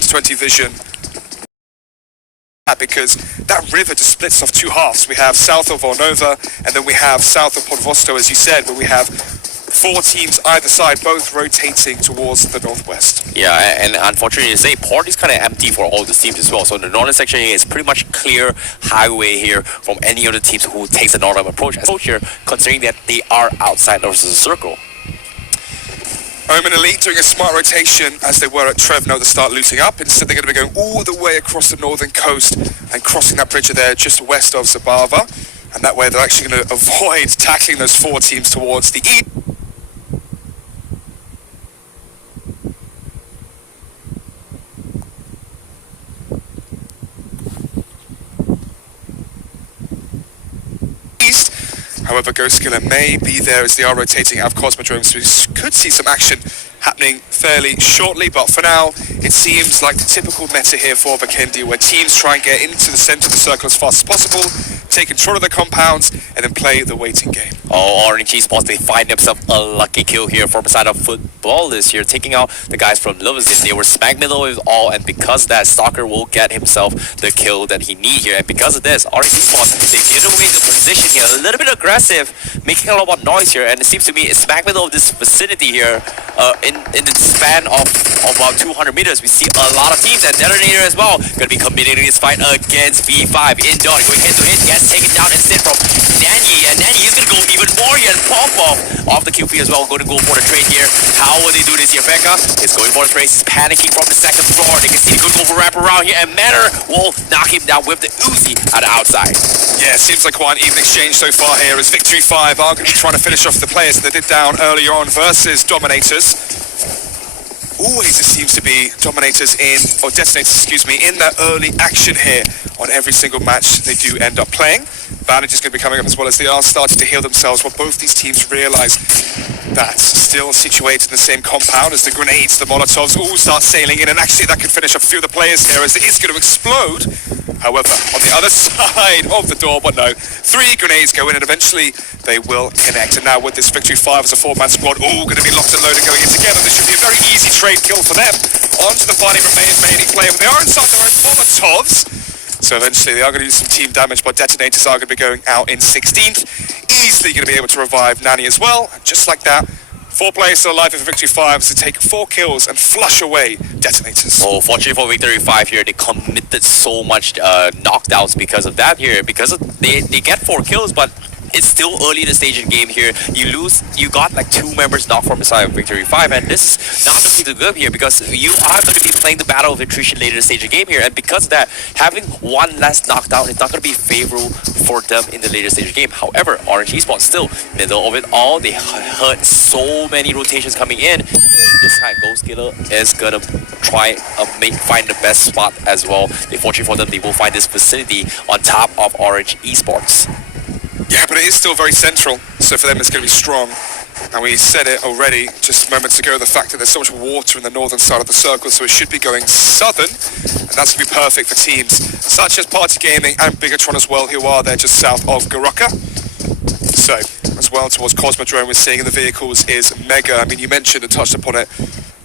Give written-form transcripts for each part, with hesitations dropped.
2020 vision. Because that river just splits off two halves. We have south of Ornova, and then we have south of Podvosto, as you said, where we have 4 teams either side, both rotating towards the northwest. Yeah, and unfortunately to say, port is kind of empty for all the teams as well. So the northern section here is pretty much clear highway here from any of the teams who takes the northern approach here, considering that they are outside of the circle. Omen Elite doing a smart rotation as they were at Trevno to start looting up. Instead, they're going to be going all the way across the northern coast and crossing that bridge there just west of Zabava. And that way they're actually going to avoid tackling those 4 teams towards the east. However, Ghost Killer may be there as they are rotating out of Cosmodrome, so we could see some action happening fairly shortly, but for now, it seems like the typical meta here for Vikendi, where teams try and get into the center of the circle as fast as possible, take control of their compounds, and then play the waiting game. Oh, Orange Esports, they find themselves a lucky kill here from the side of football this year, taking out the guys from Livingston. They were smack middle with all, and because of that, Stalker will get himself the kill that he needs here. And because of this, Orange Esports, they get away the position here, a little bit aggressive, making a lot of noise here, and it seems to me it's smack middle of this vicinity here, in the span of about 200 meters. We see a lot of teams, and Detonator as well, going to be committing this fight against V5 in Dawn, going head to head, gets taken down instead from Nanyi, and Nanyi is going to go even more here, and Pop off the QP as well, going to go for the trade here. How will they do this here? Becca is going for the trade, he's panicking from the second floor. They can see he could go for wrap around here, and Matter will knock him down with the Uzi at the outside. Yeah, seems like quite an even exchange so far here as Victory 5 are going to be trying to finish off the players that they did down earlier on versus Dominators. Always it seems to be Dominators or Detonators, excuse me, in that early action here on every single match they do end up playing. Bandage is going to be coming up as well as they are starting to heal themselves, while both these teams realise that still situated in the same compound as the grenades, the Molotovs all start sailing in, and actually that could finish up a few of the players here as it is going to explode. However, on the other side of the door, but no, 3 grenades go in and eventually they will connect. And now with this Victory 5 as a 4-man squad, all going to be locked and loaded going in together. This should be a very easy trade kill for them. Onto the fighting remaining player. They are inside their own Molotovs. So eventually they are going to do some team damage, but Detonators are going to be going out in 16th. Easily going to be able to revive Nani as well. And just like that, 4 players still alive for Victory 5 to take 4 kills and flush away Detonators. Oh, fortunately for Victory 5 here, they committed so much knockdowns because of that here. Because they get 4 kills, but it's still early in the stage of the game here. You got like 2 members knocked from the side of Victory 5, and this is not looking too good here because you are going to be playing the battle of attrition later in the stage of the game here, and because of that, having 1 less knockdown is not going to be favorable for them in the later stage of the game. However, Orange Esports still middle of it all. They heard so many rotations coming in. This time, Ghost Killer is going to try find the best spot as well. Fortunately for them, they will find this vicinity on top of Orange Esports. Yeah, but it is still very central, so for them it's going to be strong. And we said it already just moments ago, the fact that there's so much water in the northern side of the circle, so it should be going southern, and that's going to be perfect for teams such as Party Gaming and Bigatron as well, who are there just south of Garuka. So, as well towards Cosmodrome, we're seeing in the vehicles is Mega. I mean, you mentioned and touched upon it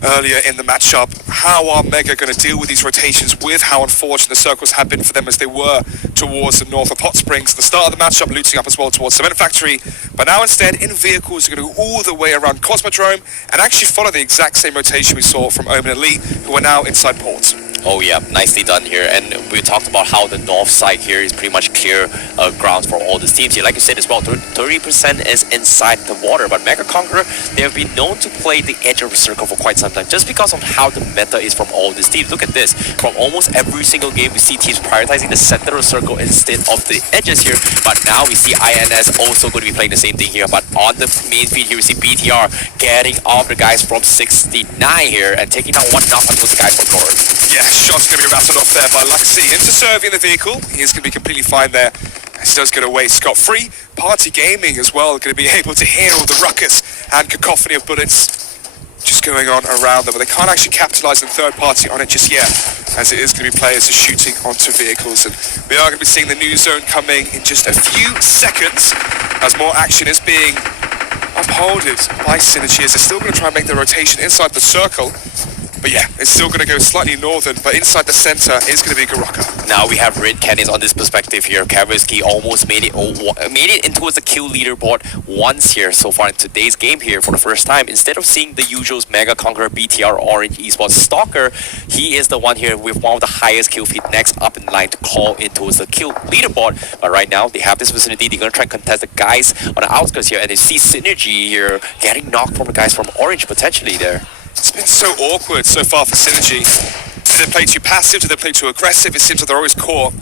earlier in the matchup. How are Mega going to deal with these rotations with how unfortunate the circles have been for them as they were towards the north of Hot Springs? At the start of the matchup, looting up as well towards Cement Factory, but now instead in vehicles are going to go all the way around Cosmodrome and actually follow the exact same rotation we saw from Omen Elite, who are now inside port. Oh yeah, nicely done here. And we talked about how the north side here is pretty much clear grounds for all these teams here. Like you said as well, 30% is inside the water. But Mega Conqueror, they have been known to play the edge of the circle for quite some time, just because of how the meta is from all these teams. Look at this. From almost every single game, we see teams prioritizing the center of the circle instead of the edges here. But now we see INS also going to be playing the same thing here. But on the main feed here, we see BTR getting off the guys from 69 here and taking out 1 knock onto the guys from north. Yeah, shot's going to be rattled off there by Luxy into serving the vehicle. He's going to be completely fine there. He does get away scot-free. Party Gaming as well, going to be able to hear all the ruckus and cacophony of bullets just going on around them. But they can't actually capitalise in third party on it just yet, as it is going to be players are shooting onto vehicles. And we are going to be seeing the new zone coming in just a few seconds as more action is being upholded by Synergy, as they're still going to try and make the rotation inside the circle. But yeah, it's still going to go slightly northern, but inside the center is going to be Garuka. Now we have Red Cannons on this perspective here. Kavinsky almost made it into the kill leaderboard once here so far in today's game here for the first time. Instead of seeing the usuals Mega Conqueror, BTR, Orange Esports, Stalker, he is the one here with one of the highest kill feed next up in line to call into the kill leaderboard. But right now they have this vicinity. They're going to try and contest the guys on the outskirts here, and they see Synergy here getting knocked from the guys from Orange potentially there. It's been so awkward so far for Synergy. Do they play too passive? Do they play too aggressive? It seems like they're always caught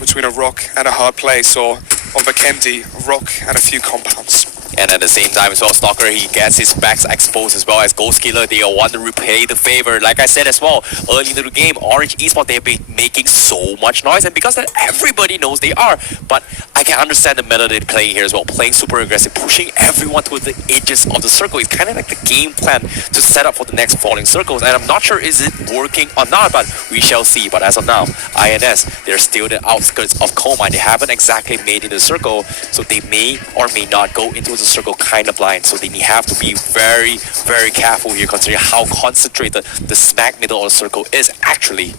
between a rock and a hard place, or on Vikendi, a rock and a few compounds. And at the same time as well, Stalker, he gets his backs exposed as well as Ghost Killer. They want to repay the favor. Like I said as well, early into the game, Orange Esports, they've been making so much noise, and because that everybody knows they are. But I can understand the meta they're playing here as well, playing super aggressive, pushing everyone to the edges of the circle. It's kind of like the game plan to set up for the next falling circles, and I'm not sure is it working or not, but we shall see. But as of now, INS, they're still the outskirts of Coal Mine. They haven't exactly made it in the circle, so they may or may not go into the circle kind of blind, so they have to be very, very careful here considering how concentrated the smack middle of the circle is actually.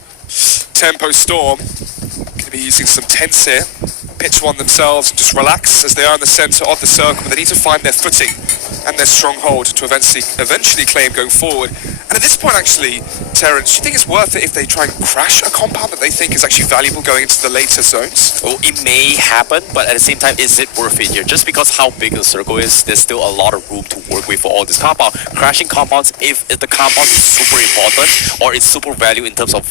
Tempo Storm going to be using some tense here, pitch one themselves, just relax as they are in the center of the circle, but they need to find their footing and their stronghold to eventually claim going forward. And at this point actually, Terrence, do you think it's worth it if they try and crash a compound that they think is actually valuable going into the later zones? Well, it may happen, but at the same time, is it worth it here? Just because how big the circle is, there's still a lot of room to work with for all this compound. Crashing compounds, if the compound is super important or it's super value in terms of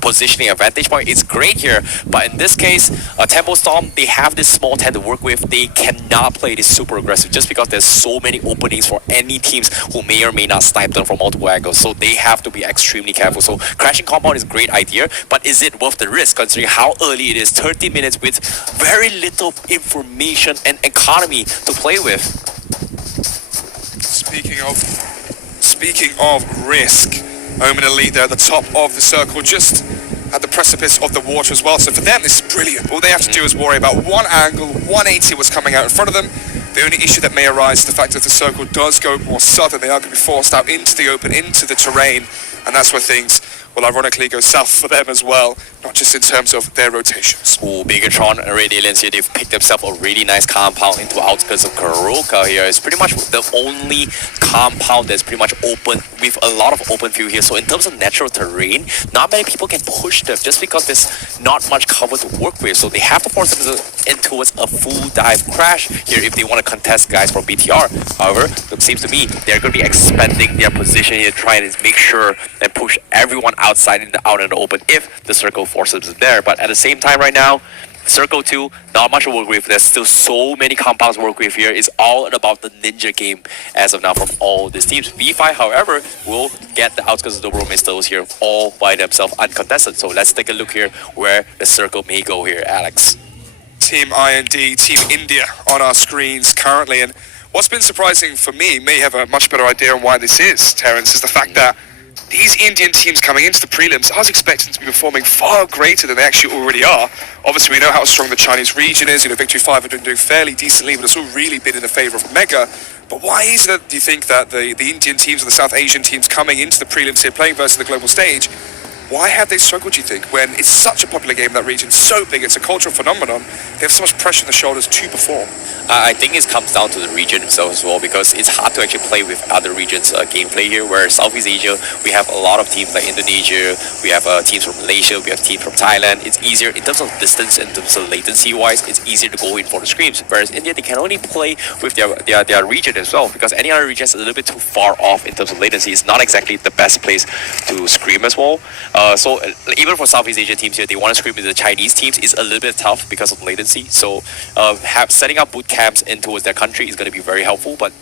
positioning a vantage point, it's great here. But in this case, Tempo Storm, they have this small tent to work with. They cannot play this super aggressive just because there's so many openings for any teams who may or may not snipe them from multiple angles. So they have to be extremely careful. So crashing compound is a great idea, but is it worth the risk considering how early it is? 30 minutes with very little information and economy to play with. Speaking of risk, Omen Elite there at the top of the circle, just at the precipice of the water as well. So for them, this is brilliant. All they have to do is worry about one angle. 180 was coming out in front of them. The only issue that may arise is the fact that if the circle does go more southern, they are going to be forced out into the open, into the terrain, and that's where things will ironically go south for them as well, not just in terms of their rotations. Ooh, Bigatron and Radiance here, they've picked themselves a really nice compound into outskirts of Garuka here. It's pretty much the only compound that's pretty much open, with a lot of open view here. So in terms of natural terrain, not many people can push them just because there's not much cover to work with. So they have to force them in towards a full dive crash here if they want to contest guys from BTR. However, it seems to me they're going to be expanding their position here, trying to make sure and push everyone outside and out in the open if the circle forces them there. But at the same time right now, Circle 2, not much to work with. There's still so many compounds to work with here. It's all about the ninja game as of now from all these teams. V5, however, will get the outskirts of the Roman Stills here all by themselves uncontested. So let's take a look here where the circle may go here, Alex. Team IND, Team India on our screens currently. And what's been surprising for me, may have a much better idea on why this is, Terrence, is the fact that these Indian teams coming into the prelims, I was expecting them to be performing far greater than they actually already are. Obviously, we know how strong the Chinese region is. Victory 5 have been doing fairly decently, but it's all really been in the favor of Mega. But why is it, do you think, that the Indian teams or the South Asian teams coming into the prelims here, playing versus the global stage, why have they struggled, do you think, when it's such a popular game in that region, so big, it's a cultural phenomenon, they have so much pressure on the shoulders to perform? I think it comes down to the region itself as well, because it's hard to actually play with other regions' gameplay here, where Southeast Asia, we have a lot of teams like Indonesia, we have teams from Malaysia, we have teams from Thailand. It's easier, in terms of distance, in terms of latency-wise, it's easier to go in for the screams, whereas India, they can only play with their region as well, because any other region is a little bit too far off in terms of latency. It's not exactly the best place to scream as well. So even for Southeast Asia teams here, they want to scream with the Chinese teams is a little bit tough because of latency. So setting up boot camps in towards their country is going to be very helpful, but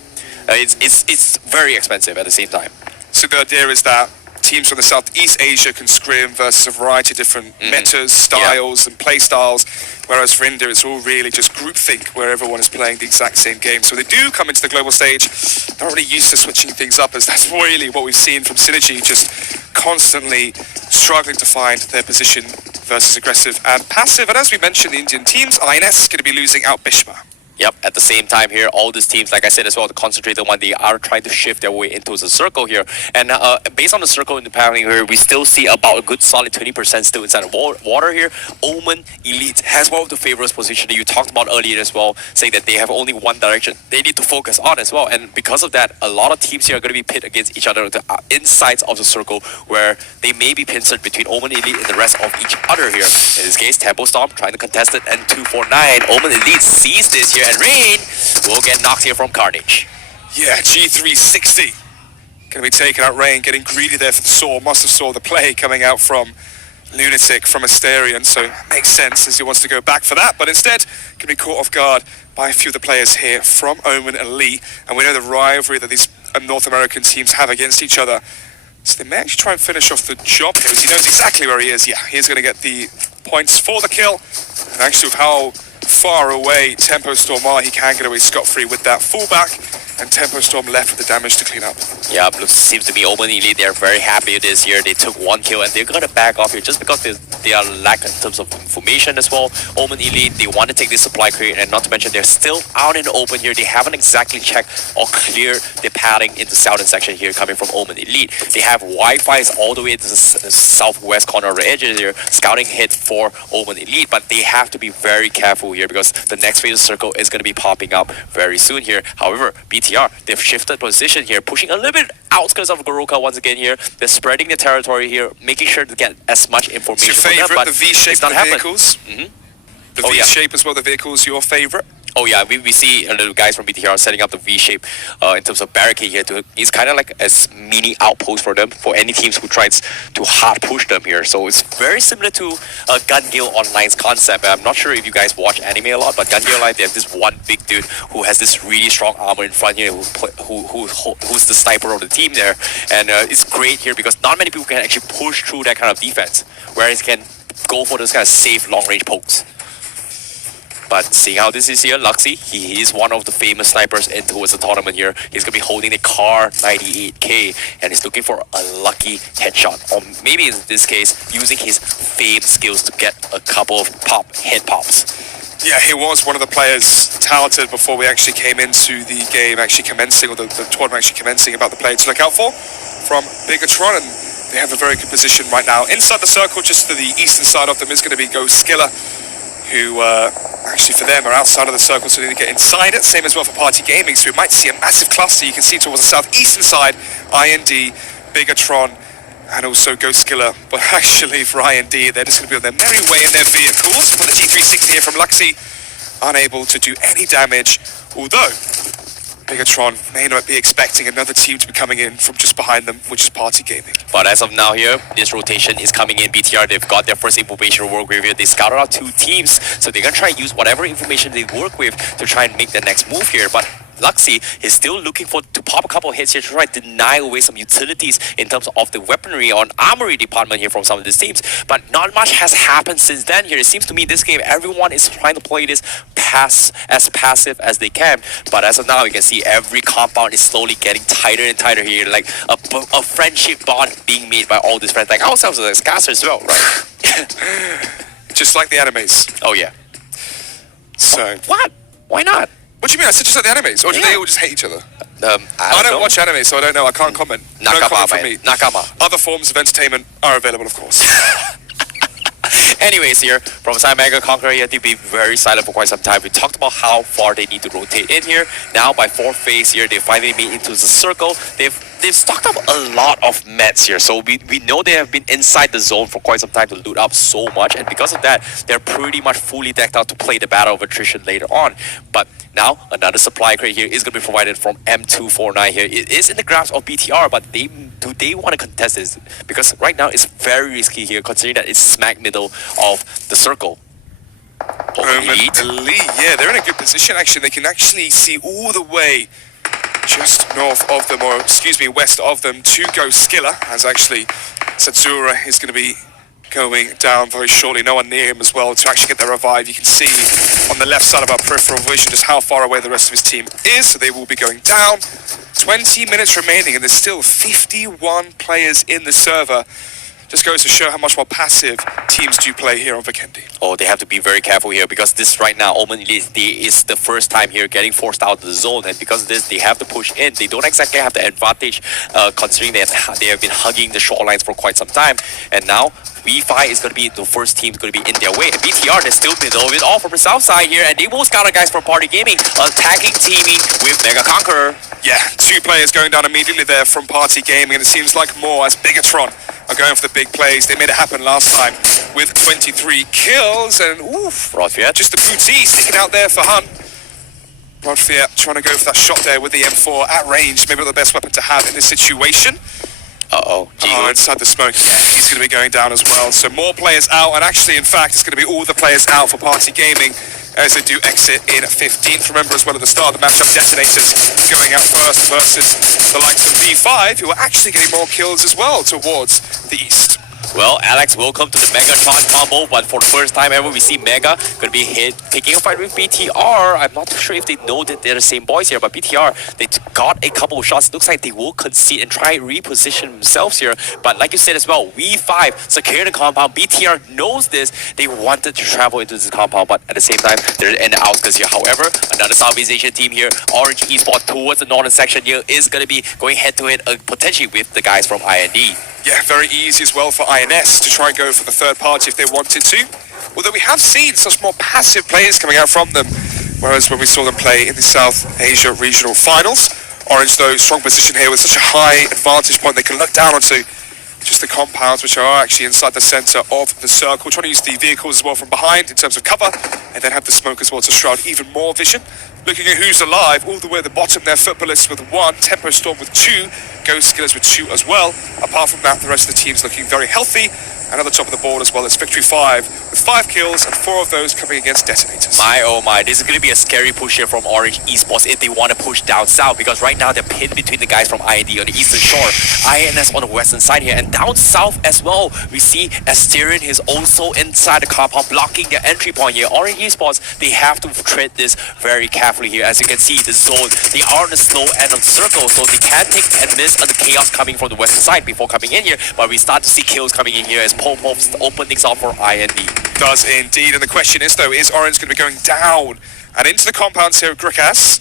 it's very expensive at the same time. So the idea is that teams from the Southeast Asia can scrim versus a variety of different metas, styles, and play styles, whereas for India it's all really just groupthink where everyone is playing the exact same game. So when they do come into the global stage, they're not really used to switching things up, as that's really what we've seen from Synergy, just constantly struggling to find their position versus aggressive and passive. And as we mentioned, the Indian teams, INS is going to be losing out Bhishma. Yep, at the same time here, all these teams, like I said as well, the concentrated one, they are trying to shift their way into the circle here. And based on the circle in the pattern here, we still see about a good solid 20% still inside of water here. Omen Elite has one of the favorites position that you talked about earlier as well, saying that they have only one direction they need to focus on as well. And because of that, a lot of teams here are going to be pit against each other on the insides of the circle, where they may be pincered between Omen Elite and the rest of each other here. In this case, Tempo Storm trying to contest it, and 249. Omen Elite sees this here, and Rain will get knocked here from Carnage. Yeah, G360. Going to be taking out Rain, getting greedy there for the saw. Must have saw the play coming out from Lunatic, from Asterion, so it makes sense as he wants to go back for that, but instead can be caught off guard by a few of the players here from Omen Elite, and we know the rivalry that these North American teams have against each other. So they may actually try and finish off the job here, as he knows exactly where he is. Yeah, he's going to get the points for the kill, and actually with how far away Tempo Storm are, he can get away scot-free with that fullback, and Tempo Storm left with the damage to clean up. Yeah, seems to be Omen Elite, they're very happy this year. They took one kill and they're going to back off here just because they are lack in terms of information as well. Omen Elite, they want to take this supply crate, and not to mention they're still out in the open here. They haven't exactly checked or cleared the padding in the southern section here coming from Omen Elite. They have Wi-Fi's all the way to the southwest corner of the edge here, scouting hit for Omen Elite, but they have to be very careful here because the next phase of circle is going to be popping up very soon here. However, BTR, they've shifted position here, pushing a little bit outskirts of Goroka once again here. They're spreading the territory here, making sure to get as much information from them, but the V-shape of the vehicles? The V-shape as well, the vehicles, your favorite? Oh yeah, we see a little guys from BTR setting up the V-shape in terms of barricade here. It's kind of like a mini outpost for them, for any teams who tries to hard push them here. So it's very similar to Gun Gale Online's concept. I'm not sure if you guys watch anime a lot, but Gun Gale Online, they have this one big dude who has this really strong armor in front here, who's the sniper of the team there. And it's great here because not many people can actually push through that kind of defense, whereas can go for those kind of safe long-range pokes. But seeing how this is here, Luxy, he is one of the famous snipers in towards the tournament here. He's going to be holding the Car 98K, and he's looking for a lucky headshot. Or maybe in this case, using his fame skills to get a couple of head pops. Yeah, he was one of the players talented before we actually came into the game actually commencing, or the tournament actually commencing, about the player to look out for from Bigatron, and they have a very good position right now. Inside the circle, just to the eastern side of them, is going to be Ghost Skiller, who actually for them are outside of the circle, so they need to get inside it. Same as well for Party Gaming, so we might see a massive cluster. You can see towards the southeastern side, IND, Bigatron, and also Ghost Skiller. But actually for IND, they're just going to be on their merry way in their vehicles. For the G360 here from Luxy, unable to do any damage, although Bigatron may not be expecting another team to be coming in from just behind them, which is Party Gaming. But as of now here, this rotation is coming in. BTR, they've got their first information to work with here. They scouted out two teams, so they're going to try and use whatever information they work with to try and make the next move here. But Luxy is still looking to pop a couple of hits here to try and deny away some utilities in terms of the weaponry or armory department here from some of these teams. But not much has happened since then here. It seems to me this game, everyone is trying to play this as passive as they can. But as of now, you can see every compound is slowly getting tighter and tighter here. Like a friendship bond being made by all these friends. Like ourselves as casters as well, right? Just like the animes. Oh yeah. So what? Why not? What do you mean? I said just like the animes, or do they all just hate each other? I don't watch anime, so I don't know. I can't comment. No comment from me. Nakama. Other forms of entertainment are available, of course. Anyways, here from Side Mega Conqueror, you have to be very silent for quite some time. We talked about how far they need to rotate in here. Now, by fourth phase here, they finally made into the circle. They've stocked up a lot of meds here, so we know they have been inside the zone for quite some time to loot up so much, and because of that, they're pretty much fully decked out to play the battle of attrition later on. But now, another supply crate here is going to be provided from M249 here. It is in the grasp of BTR, but do they want to contest this? Because right now, it's very risky here, considering that it's smack middle of the circle. Elite, yeah, they're in a good position, actually. They can actually see all the way just north of them, or excuse me, west of them, to Ghost Skiller, as actually Satsura is going to be going down very shortly. No one near him as well to actually get the revive. You can see on the left side of our peripheral vision just how far away the rest of his team is, so they will be going down. 20 minutes remaining, and there's still 51 players in the server. just goes to show how much more passive teams do play here on Vikendi. Oh, they have to be very careful here because this right now, Omen Elite is the first time here getting forced out of the zone, and because of this, they have to push in. They don't exactly have the advantage considering that they have been hugging the shorelines for quite some time, and now V5 is going to be the first team going to be in their way. And BTR, they're still middle of it all from the south side here, and they will scout our guys from Party Gaming, attacking teaming with Mega Conqueror. Yeah, 2 players going down immediately there from Party Gaming, and it seems like more as Bigatron are going for the big plays. They made it happen last time with 23 kills, and oof, Rodfiat. just the booty sticking out there for Hunt. Rodfiat trying to go for that shot there with the M4 at range, maybe not the best weapon to have in this situation. Uh-oh. Inside the smoke, yeah, he's going to be going down as well. So more players out, and actually, in fact, it's going to be all the players out for Party Gaming as they do exit in 15th. Remember as well at the start of the matchup, Detonators going out first versus the likes of V5, who are actually getting more kills as well towards the east. Well, Alex, welcome to the Megatron combo, but for the first time ever, we see Mega going to be taking a fight with BTR. I'm not too sure if they know that they're the same boys here, but BTR, they got a couple of shots. It looks like they will concede and try reposition themselves here, but like you said as well, V5 secure the compound. BTR knows this. They wanted to travel into this compound, but at the same time, they're in the outskirts here. However, another Southeast Asian team here, Orange Esports towards the northern section here, is going to be going head-to-head potentially with the guys from IND. Yeah, very easy as well for INS to try and go for the third party if they wanted to. Although we have seen such more passive players coming out from them, whereas when we saw them play in the South Asia Regional Finals, Orange, though, strong position here with such a high advantage point. They can look down onto just the compounds, which are actually inside the center of the circle. Trying to use the vehicles as well from behind in terms of cover, and then have the smoke as well to shroud even more vision. Looking at who's alive, all the way at the bottom there, Footballists with 1, Tempo Storm with 2, Ghost Killers with 2 as well. Apart from that, the rest of the team's looking very healthy. And at the top of the board as well, it's Victory 5 with 5 kills and 4 of those coming against Detonators. My oh my, this is going to be a scary push here from Orange Esports if they want to push down south, because right now they're pinned between the guys from IND on the eastern shore, INS on the western side here, and down south as well, we see Asterion is also inside the compound blocking their entry point here. Orange Esports, they have to tread this very carefully here. As you can see, the zone, they are on the slow end of the circle, so they can take and miss the chaos coming from the western side before coming in here, but we start to see kills coming in here as Pom-Pom's open things up for IND. Does indeed, and the question is though, is Orange going to be going down and into the compounds here of Grikas,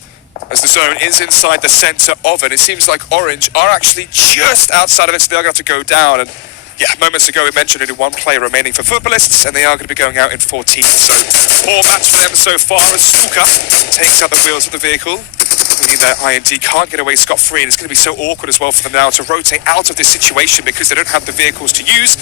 as the zone is inside the center of it? It seems like Orange are actually just outside of it, so they're going to have to go down. And yeah, moments ago we mentioned only 1 player remaining for Footballists, and they are going to be going out in 14th. So poor match for them so far as Stuka takes out the wheels of the vehicle, meaning that IND can't get away scot-free, and it's going to be so awkward as well for them now to rotate out of this situation because they don't have the vehicles to use.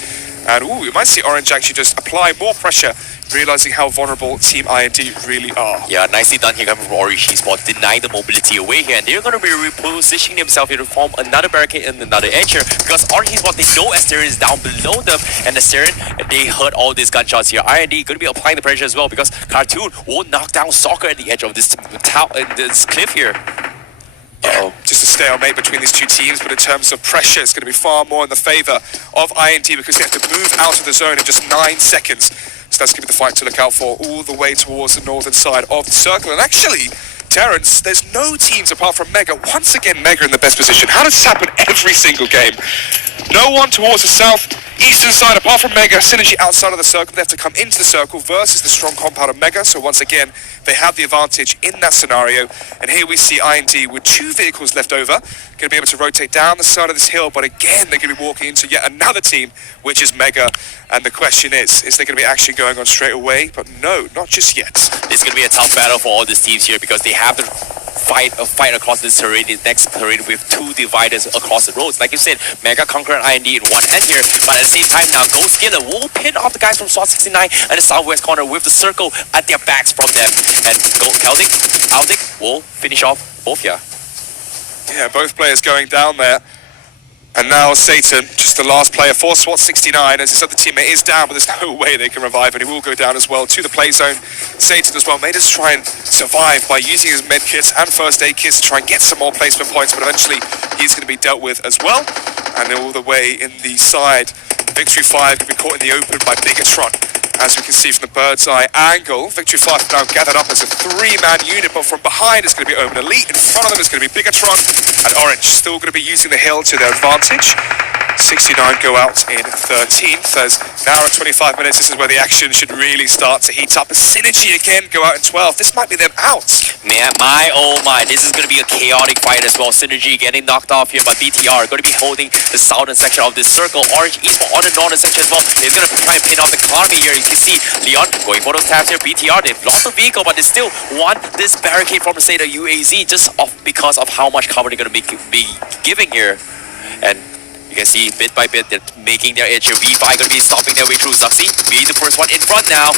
And ooh, you might see Orange actually just apply more pressure, realizing how vulnerable Team IND really are. Yeah, nicely done here coming from Orange Esports, deny the mobility away here, and they're going to be repositioning themselves here to form another barricade and another edge here, because Orange Esports, they know Asterion is down below them, and Asterion, they heard all these gunshots here. IND going to be applying the pressure as well, because Cartoon will knock down Soccer at the edge of this cliff here. Yeah, just a stalemate between these two teams, but in terms of pressure, it's going to be far more in the favor of IND because they have to move out of the zone in just 9 seconds. So that's going to be the fight to look out for all the way towards the northern side of the circle. And actually, Terrence, there's no teams apart from Mega. Once again, Mega in the best position. How does this happen every single game? No one towards the south-eastern side apart from Mega. Synergy outside of the circle. They have to come into the circle versus the strong compound of Mega. So once again, they have the advantage in that scenario. And here we see IND with 2 vehicles left over. Going to be able to rotate down the side of this hill. But again, they're going to be walking into yet another team, which is Mega. And the question is they going to be actually going on straight away? But no, not just yet. It's going to be a tough battle for all these teams here because they have to fight across this terrain, the next terrain with 2 dividers across the roads. Like you said, Mega Conqueror and IND in one end here, but at the same time now, Ghost Killer will pin off the guys from SWAT 69 and the southwest corner with the circle at their backs from them. And Keldic, Aldic will finish off both here. Yeah, both players going down there. And now Satan, just the last player for SWAT 69, as his other teammate is down, but there's no way they can revive, and he will go down as well to the play zone. Satan as well made us try and survive by using his med kits and first aid kits to try and get some more placement points, but eventually he's going to be dealt with as well. And all the way in the side, Victory 5 can be caught in the open by Bigatron. As we can see from the bird's eye angle, Victory 5 now gathered up as a 3-man unit, but from behind it's going to be Omen Elite. In front of them is going to be Bigatron, and Orange still going to be using the hill to their advantage. 69 go out in 13th. As now at 25 minutes, this is where the action should really start to heat up. A Synergy again go out in 12th. This might be them out. Man, my oh my, this is going to be a chaotic fight as well. Synergy getting knocked off here by BTR. Going to be holding the southern section of this circle. Orange Esports on the northern section as well. He's going to try and pin off the economy here. You can see Leon going for those tabs here. BTR, they've lost the vehicle, but they still want this barricade from, say, the UAZ just because of how much cover they're going to be giving here. And you can see bit by bit they're making their edge here. V5 going to be stopping their way through. Zuxi be the first one in front now.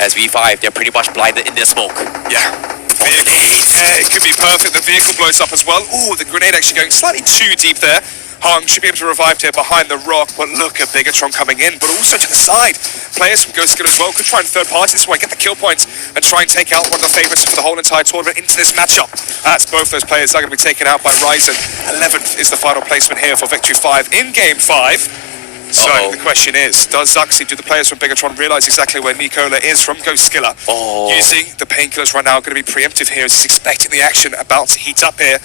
As V5, they're pretty much blinded in their smoke. Yeah. It could be perfect. The vehicle blows up as well. Ooh, the grenade actually going slightly too deep there. Hung should be able to revive here behind the rock, but look at Bigatron coming in, but also to the side. Players from Ghost Skill as well could try and third party this one, get the kill points, and try and take out one of the favourites for the whole entire tournament into this matchup. That's both those players are going to be taken out by Ryzen. 11th is the final placement here for Victory 5 in Game 5. So the question is, does Zuxi, do the players from Bigatron realise exactly where Nicola is from Ghost Skiller? Using the painkillers right now, going to be preemptive here as he's expecting the action about to heat up here.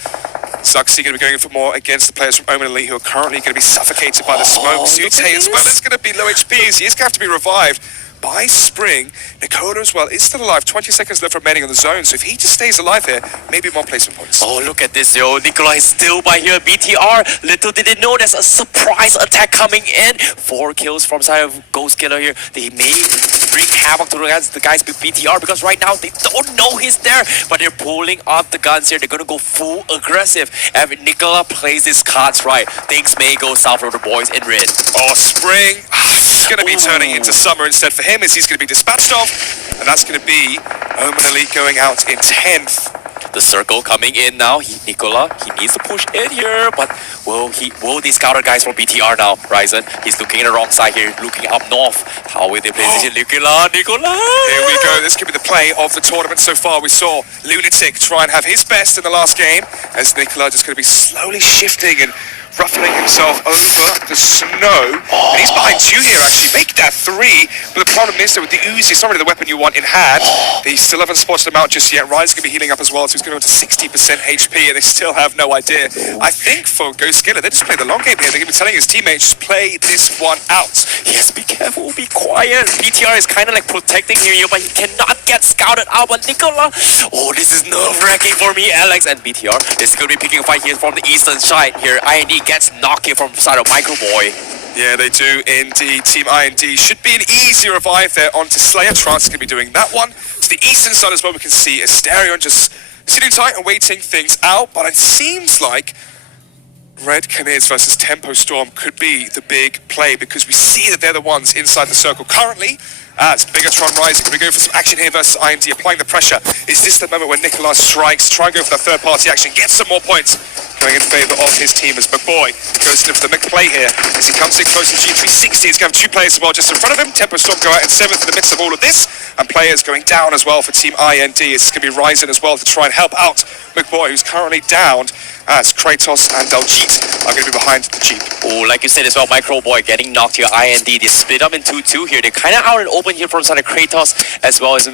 Zuxi going to be going for more against the players from Omen Elite who are currently going to be suffocated by the smoke. Zute as well is going to be low HPs. He is going to have to be revived by Spring. Nicola as well is still alive. 20 seconds left remaining on the zone. So if he just stays alive here, maybe more placement points. Oh, look at this, yo. Nicola is still by here. BTR, little did they know there's a surprise attack coming in. 4 kills from side of Ghost Killer here. They may bring havoc to the guys with BTR because right now they don't know he's there, but they're pulling off the guns here. They're gonna go full aggressive. And if Nicola plays his cards right, things may go south for the boys in red. Oh, Spring is gonna be turning into Summer instead for him as he's gonna be dispatched off, and that's gonna be Omen Elite going out in 10th. The circle coming in now. Nicola, he needs to push in here, but will these scouter guys from BTR now? Ryzen, he's looking in the wrong side here, looking up north. How will they play this here? Nicola! Here we go. This could be the play of the tournament so far. We saw Lunatic try and have his best in the last game, as Nicola just going to be slowly shifting and ruffling himself over the snow. And he's behind 2 here, actually. Make that 3. But the problem is that with the Uzi, it's not really the weapon you want in hand. They still haven't spotted him out just yet. Ryan's going to be healing up as well, so he's going to go to 60% HP, and they still have no idea. I think for Ghost Skiller, they just play the long game here. They're going to be telling his teammates, just play this one out. Yes, be careful, be quiet. BTR is kind of like protecting here, but he cannot get scouted out. But Nicola, oh, this is nerve-wracking for me, Alex. And BTR is going to be picking a fight here from the eastern side here. IND gets knocked here from the side of Microboy. Yeah, they do indeed. Team IND should be an easy revive there onto Slayer. Trance going to be doing that one. To the eastern side as well, we can see Asterion just sitting tight and waiting things out. But it seems like Red Canids versus Tempo Storm could be the big play because we see that they're the ones inside the circle currently. As Bigatron rising, we go for some action here versus IND, applying the pressure. Is this the moment when Nicolas strikes, try and go for that third party action, get some more points, going in favour of his team as McBoy goes to the McPlay here as he comes in close to G360. He's going to have 2 players as well just in front of him. Tempo Storm go out in 7th in the midst of all of this, and players going down as well for Team IND. It's going to be Ryzen as well to try and help out McBoy, who's currently downed, as Kratos and Daljeet are going to be behind the Jeep. Oh, like you said as well, Microboy getting knocked here. IND, they split up in 2-2 here. They're kind of out and open here from side of Kratos as well as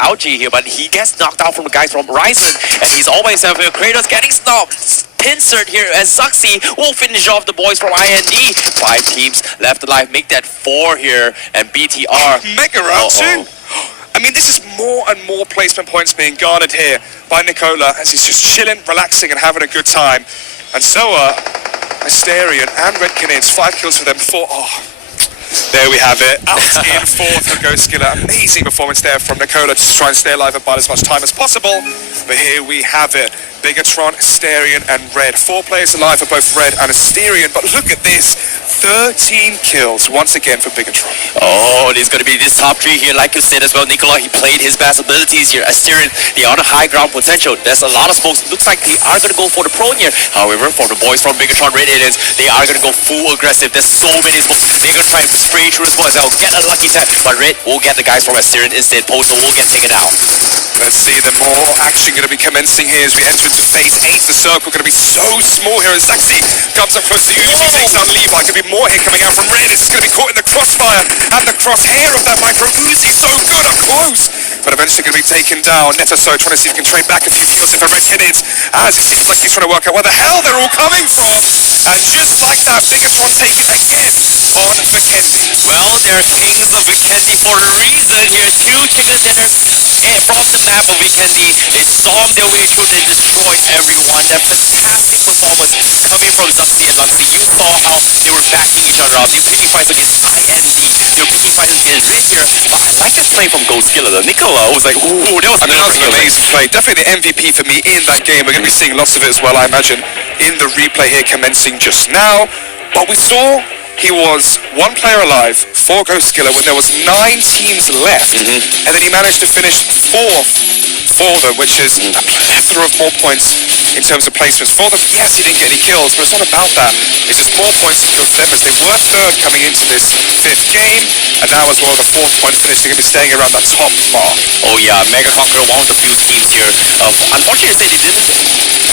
Algae here, but he gets knocked out from the guys from Ryzen, and he's always having Kratos getting stopped. Insert here as Zuxi will finish off the boys from IND. 5 teams left alive, make that 4 here, and BTR. Mega round 2. I mean, this is more and more placement points being garnered here by Nicola as he's just chilling, relaxing, and having a good time. And so are Asterion and Red Canids. 5 kills for them, 4. Oh, there we have it. Out in 4th for Ghost Skiller. Amazing performance there from Nicola to try and stay alive and buy as much time as possible. But here we have it. Bigatron, Asterion, and Red. 4 players alive for both Red and Asterion. But look at this. 13 kills once again for Bigatron. Oh, there's going to be this top 3 here. Like you said as well, Nicola, he played his best abilities here. Asterion, they are on a high ground potential. There's a lot of smokes. Looks like they are going to go for the prone here. However, for the boys from Bigatron Red Aliens, they are going to go full aggressive. There's so many smokes. They're going to try and spray through as well as they'll get a lucky tap. But Red will get the guys from Asterion instead. Postal will get taken out. Let's see, the more action going to be commencing here as we enter into phase 8. The circle going to be so small here as Zaxi comes up close to Uzi, takes down Levi. Could be more here coming out from Red. It's going to be caught in the crossfire and the crosshair of that micro Uzi. So good up close, but eventually going to be taken down. Netaso trying to see if he can trade back a few kills if a Red Kid is, as it seems like he's trying to work out where the hell they're all coming from. And just like that, Bigatron taken again on Vikendi. Well, they're kings of Vikendi for a reason here. 2 chicken dinners from the map of Vikendi. They stormed their way through, they destroyed everyone. That fantastic performance coming from Zaxi and Luxy. You saw how they were backing each other up. They were picking fights against IND. They were picking fights against Rid here. But I like that play from Ghost Killer though. Nicola was like, ooh, that was an amazing play. Definitely the MVP for me in that game. We're going to be seeing lots of it as well, I imagine, in the replay here commencing just now. But we saw he was 1 player alive for Ghost Killer when there was 9 teams left, and then he managed to finish 4th for them, which is a plethora of more points in terms of placements for them. Yes, he didn't get any kills, but it's not about that. It's just more points secured for them as they were 3rd coming into this 5th game, and now as well the 4th point finish, they're going to be staying around that top mark. Oh yeah, Mega Conqueror, one of the few teams here. Unfortunately, they didn't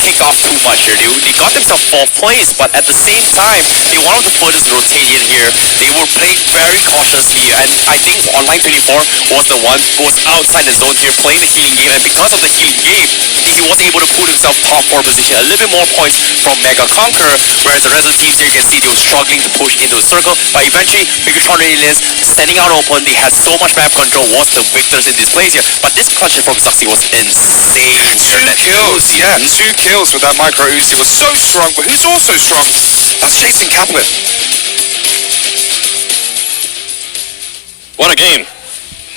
kick off too much here. They got themselves 4th place, but at the same time, they wanted to put his rotation here. They were playing very cautiously, and I think Online 24 was the one who was outside the zone here playing the healing game, and because of the healing game, he was able to put himself top 4 position. A little bit more points from Mega Conqueror, whereas the rest of the teams here, you can see they were struggling to push into the circle, but eventually, Bigatron Aliens standing out open. They had so much map control, was the victors in this place here, but this clutch from Zaxi was insane. 2 kills, yeah, 2 kills with that micro Uzi was so strong, but who's also strong? That's Jason Kaplan. What a game.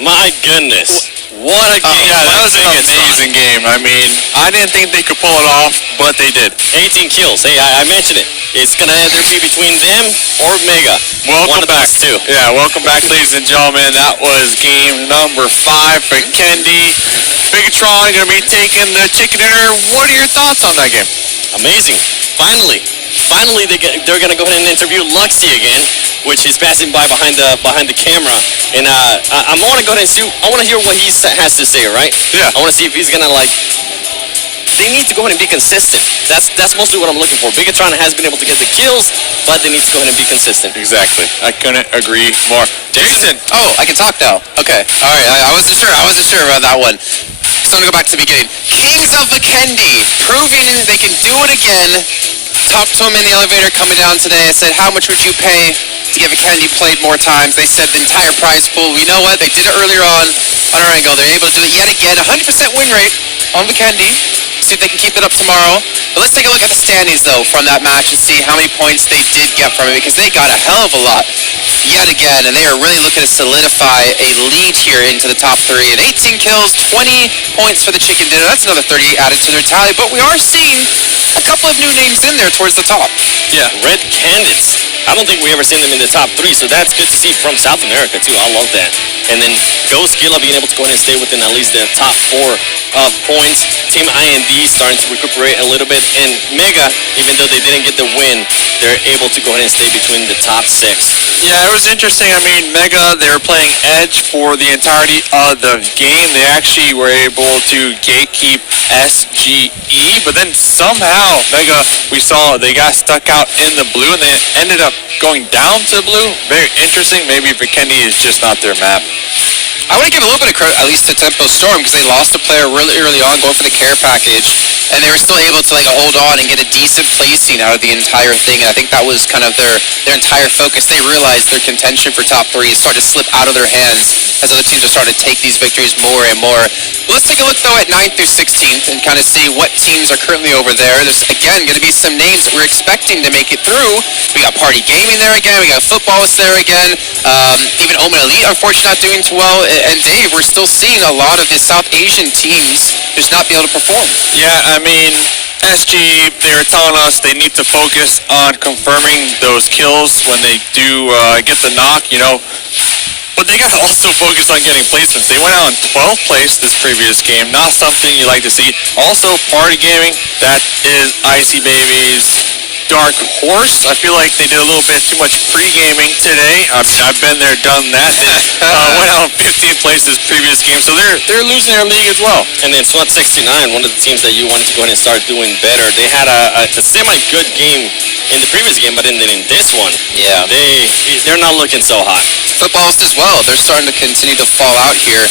My goodness. What a game. Yeah, that was an amazing game. I mean, I didn't think they could pull it off, but they did. 18 kills. Hey, I mentioned it. It's going to either be between them or Mega. Welcome back. Too. Yeah, welcome back, ladies and gentlemen. That was game number 5 for Kendi. Bigatron going to be taking the chicken dinner. What are your thoughts on that game? Amazing. Finally, they're going to go ahead and interview Luxy again, which is passing by behind the camera. And I want to go ahead and see. I want to hear what he has to say, right? Yeah. I want to see if he's going to they need to go ahead and be consistent. That's mostly what I'm looking for. Bigatron has been able to get the kills, but they need to go ahead and be consistent. Exactly. I couldn't agree more. Jason. Oh, I can talk now. Okay. All right. I wasn't sure. I wasn't sure about that one. So I'm going to go back to the beginning. Kings of Vikendi, proving they can do it again. Talked to him in the elevator coming down today. I said, how much would you pay to get Vikendi played more times? They said the entire prize pool. You know what? They did it earlier on our angle. They're able to do it yet again. 100% win rate on Vikendi. See if they can keep it up tomorrow. But let's take a look at the standings, though, from that match and see how many points they did get from it, because they got a hell of a lot yet again, and they are really looking to solidify a lead here into the top 3. And 18 kills, 20 points for the chicken dinner. That's another 30 added to their tally, but we are seeing a couple of new names in there towards the top. Yeah, Red Candidates. I don't think we ever seen them in the top 3, so that's good to see from South America, too. I love that. And then Ghost Gila being able to go ahead and stay within at least the top 4 points. Team IND starting to recuperate a little bit. And Mega, even though they didn't get the win, they're able to go ahead and stay between the top 6. Yeah, it was interesting. I mean, Mega, they were playing Edge for the entirety of the game. They actually were able to gatekeep SGE, but then somehow Mega, we saw they got stuck out in the blue, and they ended up going down to the blue. Very interesting. Maybe Vikendi is just not their map. I want to give a little bit of credit, at least to Tempo Storm, because they lost a player really early on going for the care package, and they were still able to hold on and get a decent placing out of the entire thing, and I think that was kind of their entire focus. They realized their contention for top 3 is starting to slip out of their hands as other teams are starting to take these victories more and more. But let's take a look, though, at 9th through 16th and kind of see what teams are currently over there. There's, again, going to be some names that we're expecting to make it through. We got Party Gaming there again. We got Footballists there again. Even Omen Elite, unfortunately, not doing too well. And Dave, we're still seeing a lot of the South Asian teams just not be able to perform. Yeah, I mean, SG, they were telling us they need to focus on confirming those kills when they do get the knock, But they got to also focus on getting placements. They went out in 12th place this previous game. Not something you like to see. Also, Party Gaming, that is Icy Babies, dark horse. I feel like they did a little bit too much pre-gaming today. I've been there, done that. They went out 15 places previous game, so they're losing their league as well. And then SWAT 69, one of the teams that you wanted to go ahead and start doing better, they had a semi-good game in the previous game, but then in this one, Yeah. they're not looking so hot. Footballists as well. They're starting to continue to fall out here.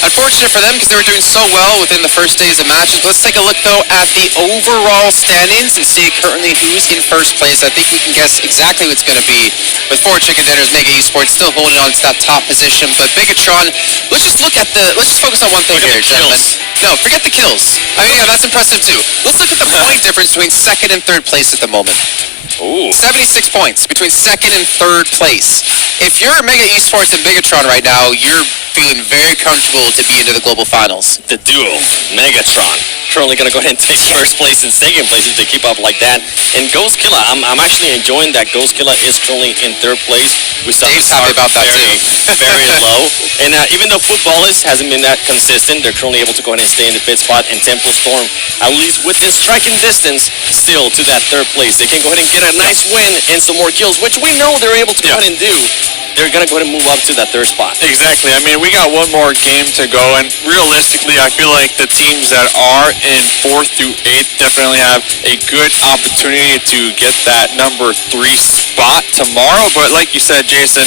Unfortunate for them because they were doing so well within the first days of matches. Let's take a look though at the overall standings and see currently who's in first place. I think we can guess exactly what's going to be with 4 chicken dinners. Mega Esports still holding on to that top position, but Bigatron. Let's just focus on one thing Look at here, the gentlemen. kills. No, forget the kills. I mean, yeah, that's impressive too. Let's look at the point difference between second and third place at the moment. Ooh. 76 points between second and third place. If you're Mega Esports and Bigatron right now, you're feeling very comfortable to be into the global finals. The duo, Megatron, currently going to go ahead and take first place and second place if they keep up like that. And Ghost Killer, I'm actually enjoying that Ghost Killer is currently in third place. We saw Dave's him happy start about that very, too. very low. And even though Footballist hasn't been that consistent, they're currently able to go ahead and stay in the fifth spot. And Temple Storm, at least within striking distance, still to that third place. They can go ahead and get a nice win and some more kills, which we know they're able to go ahead and do. They're going to go ahead and move up to that third spot. Exactly. I mean, we got one more game to go, and realistically, I feel like the teams that are in 4th through 8th definitely have a good opportunity to get that number 3 spot tomorrow. But like you said, Jason,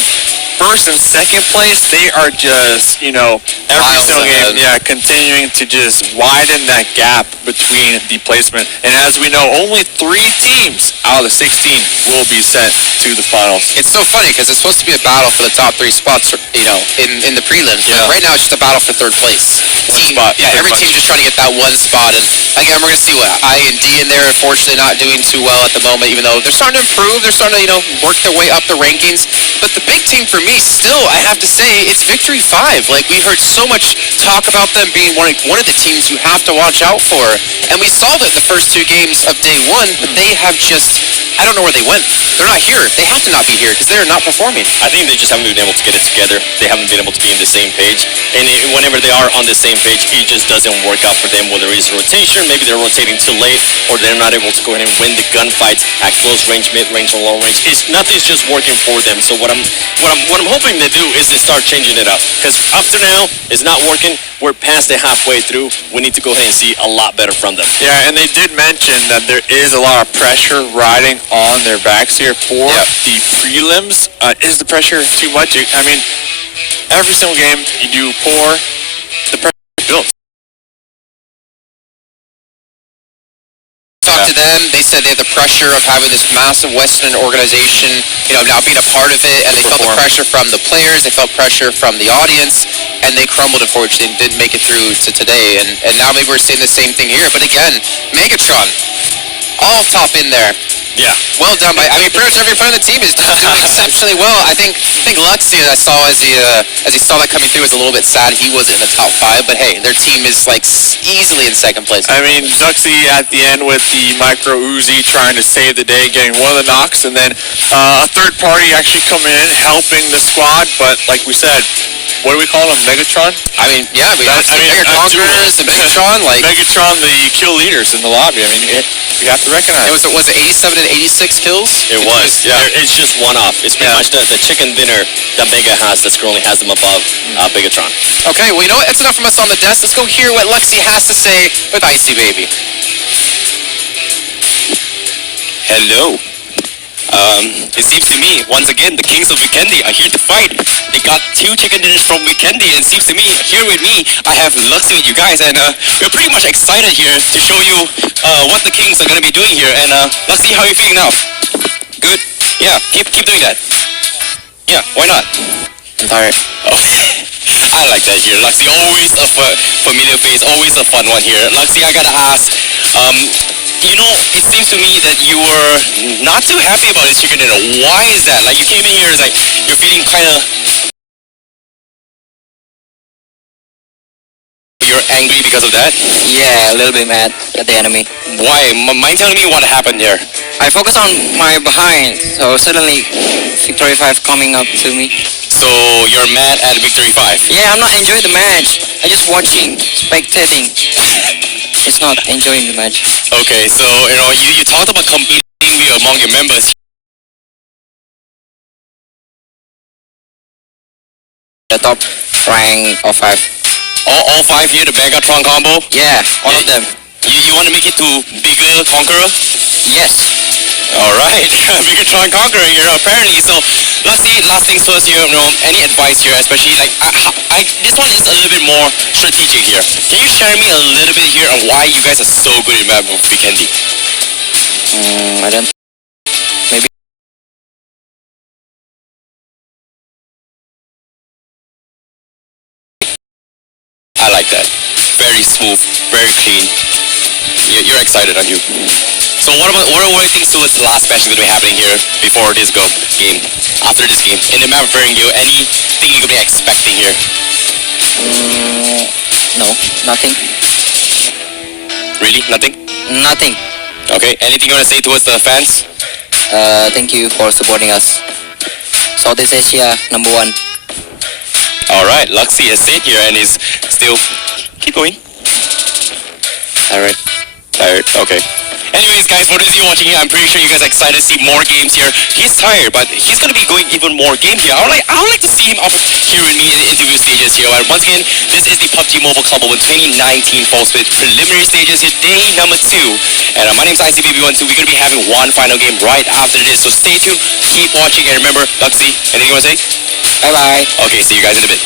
first and second place, they are just, every Miles single ahead. game, continuing to just widen that gap between the placement. And as we know, only 3 teams out of the 16 will be sent to the finals. It's so funny because it's supposed to be a battle for the top 3 spots, in the prelims. Yeah. But right now it's just a battle for third place. Spot, Yeah, pretty every much. team's just trying to get that one spot. And again, we're going to see what I and D in there. Unfortunately, not doing too well at the moment, even though they're starting to improve. They're starting to, work their way up the rankings. But the big team for me, still, I have to say, it's Victory 5. Like, we heard so much talk about them being one of the teams you have to watch out for. And we saw that in the first 2 games of day 1, but they have just... I don't know where they went. They're not here. They have to not be here because they're not performing. I think they just haven't been able to get it together. They haven't been able to be in the same page. And whenever they are on the same page, it just doesn't work out for them. Whether it's rotation, maybe they're rotating too late, or they're not able to go ahead and win the gunfights at close range, mid range, or long range. Nothing's just working for them. So what I'm hoping to do is to start changing it up. Because up to now, it's not working. We're past the halfway through. We need to go ahead and see a lot better from them. Yeah, and they did mention that there is a lot of pressure riding on their backs here for the prelims. Is the pressure too much? I mean, every single game you do poor, the pressure builds. Talked to them, they said they had the pressure of having this massive Western organization, now being a part of it, and they felt the pressure from the players, they felt pressure from the audience, and they crumbled, unfortunately, and didn't make it through to today. And now maybe we're seeing the same thing here. But again, Megatron, all top in there. Yeah. Well done by, pretty much every player on the team is doing exceptionally well. I think Luxy, I saw as he saw that coming through, was a little bit sad he wasn't in the top 5, but hey, their team is easily in second place. I mean, Zuxi at the end with the micro Uzi trying to save the day, getting one of the knocks, and then a third party actually coming in, helping the squad, but like we said, what do we call them? Megatron? Mega Conquerors and Megatron, Megatron, the kill leaders in the lobby. I mean, you have to recognize. was it 87 and 86 kills? It was. Yeah. It's just one off. It's pretty much the chicken dinner that Mega has that currently has them above Bigatron. Okay, well, you know what? That's enough from us on the desk. Let's go hear what Luxy has to say with Icy Baby. Hello. It seems to me, once again, the Kings of Weekendy are here to fight. They got 2 chicken dinners from Weekendy, and it seems to me, here with me, I have Luxy with you guys, and we're pretty much excited here to show you what the Kings are going to be doing here. And Luxy, how are you feeling now? Good? Yeah, keep doing that. Yeah, why not? I'm tired. Oh. I like that here. Luxy, always a familiar face, always a fun one here. Luxy, I gotta ask, it seems to me that you were not too happy about this chicken dinner. Why is that? Like, you came in here, it's like, you're feeling kind of... You're angry because of that? Yeah, a little bit mad at the enemy. Why? Mind telling me what happened here? I focus on my behind, so suddenly Victory 5 coming up to me. So, you're mad at Victory 5? Yeah, I'm not enjoying the match. I'm just watching, spectating. It's not enjoying the match. Okay, so, you talked about competing with among your members. The top rank of 5. All 5 here, the Megatron combo. Yeah, all of them. You want to make it to bigger Conqueror? Yes. Alright, Megatron Conqueror here apparently. So let's see, last things first here, any advice here, especially like, this one is a little bit more strategic here. Can you share me a little bit here on why you guys are so good in map with Vikendi? I don't. Maybe. I like that. Very smooth, very clean. You're excited, aren't you? So what are things towards the last match is going to be happening here before this game, after this game? In the map preparing you, anything you're going to be expecting here? No, nothing. Really? Nothing? Nothing. Okay, anything you want to say towards the fans? Thank you for supporting us. Southeast Asia, number 1. Alright, Luxy has stayed here and is still... Keep going. Alright. Tired? Okay. Anyways, guys, for those of you watching here, I'm pretty sure you guys are excited to see more games here. He's tired, but he's going to be going even more games here. I would like to see him up here with me in the interview stages here. And once again, this is the PUBG Mobile Club Open 2019 Fall Split preliminary stages here, day number 2. And my name's ICBB12. We're going to be having one final game right after this. So stay tuned, keep watching, and remember, Luxy, anything you want to say? Bye-bye. Okay, see you guys in a bit.